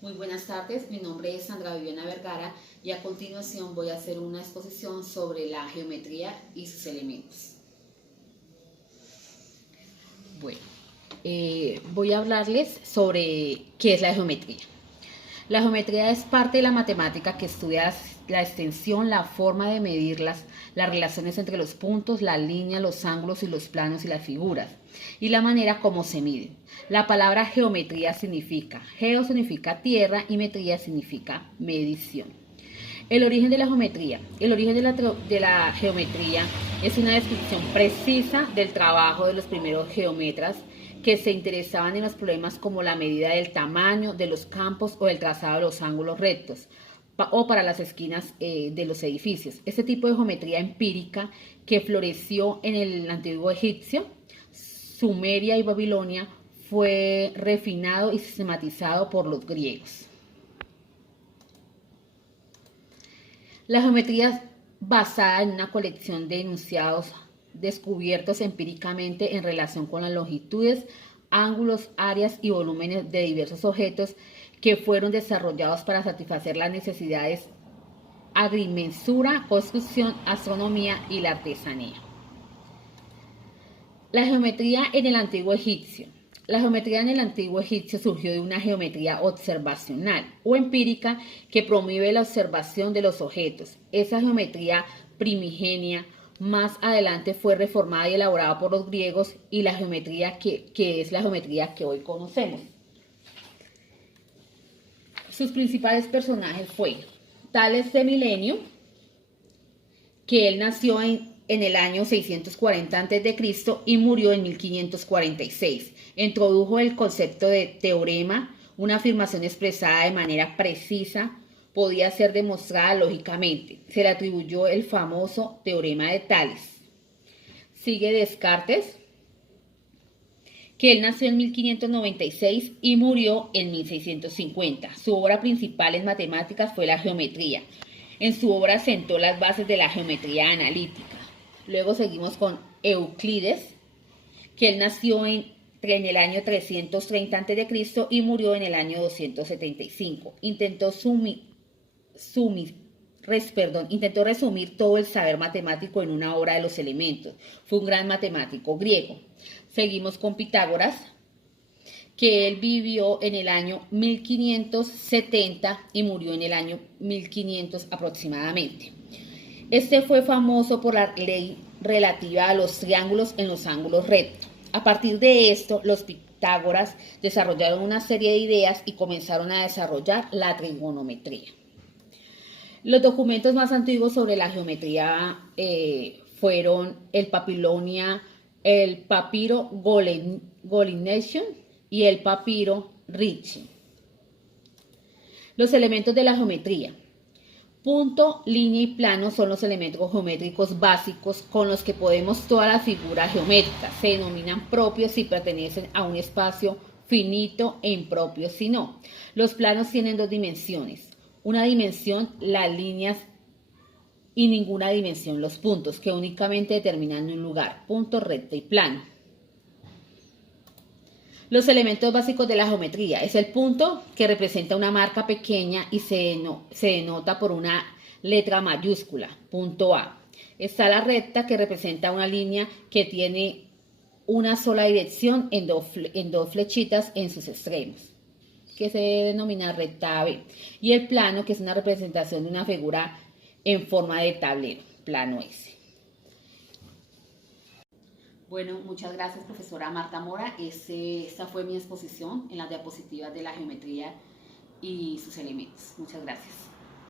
Muy buenas tardes, mi nombre es Sandra Viviana Vergara y a continuación voy a hacer una exposición sobre la geometría y sus elementos. Bueno, voy a hablarles sobre qué es la geometría. La geometría es parte de la matemática que estudia la extensión, la forma de medirlas, las relaciones entre los puntos, las líneas, los ángulos y los planos y las figuras, y la manera como se miden. La palabra geometría significa tierra y metría significa medición. El origen de la geometría. El origen de la geometría es una descripción precisa del trabajo de los primeros geómetras que se interesaban en los problemas como la medida del tamaño de los campos o el trazado de los ángulos rectos o para las esquinas de los edificios. Este tipo de geometría empírica que floreció en el antiguo egipcio, Sumeria y Babilonia fue refinado y sistematizado por los griegos. La geometría es basada en una colección de enunciados descubiertos empíricamente en relación con las longitudes, ángulos, áreas y volúmenes de diversos objetos que fueron desarrollados para satisfacer las necesidades agrimensura, construcción, astronomía y la artesanía. La geometría en el antiguo egipcio. La geometría en el antiguo egipcio surgió de una geometría observacional o empírica que promueve la observación de los objetos. Esa geometría primigenia más adelante fue reformada y elaborada por los griegos y la geometría que es la geometría que hoy conocemos. Sus principales personajes fueron Tales de Milenio, que él nació en el año 640 a.C. y murió en 1546. Introdujo el concepto de teorema, una afirmación expresada de manera precisa, podía ser demostrada lógicamente. Se le atribuyó el famoso teorema de Tales. Sigue Descartes, que él nació en 1596 y murió en 1650. Su obra principal en matemáticas fue la geometría. En su obra sentó las bases de la geometría analítica. Luego seguimos con Euclides, que él nació en el año 330 a.C. y murió en el año 275. Intentó resumir todo el saber matemático en una obra de los elementos. Fue un gran matemático griego. Seguimos con Pitágoras, que él vivió en el año 1570 y murió en el año 1500 aproximadamente. Este fue famoso por la ley relativa a los triángulos en los ángulos rectos. A partir de esto, los Pitágoras desarrollaron una serie de ideas y comenzaron a desarrollar la trigonometría. Los documentos más antiguos sobre la geometría fueron el papiro Golinesian y el papiro Ricci. Los elementos de la geometría. Punto, línea y plano son los elementos geométricos básicos con los que podemos todas las figuras geométricas. Se denominan propios si pertenecen a un espacio finito e impropios si no. Los planos tienen dos dimensiones. Una dimensión, las líneas, y ninguna dimensión, los puntos, que únicamente determinan un lugar, punto, recto y plano. Los elementos básicos de la geometría es el punto, que representa una marca pequeña y se denota por una letra mayúscula, punto A. Está la recta, que representa una línea que tiene una sola dirección en dos flechitas en sus extremos, que se denomina recta AB. Y el plano, que es una representación de una figura en forma de tablero, plano S. Bueno, muchas gracias, profesora Marta Mora. Esta fue mi exposición en las diapositivas de la geometría y sus elementos. Muchas gracias.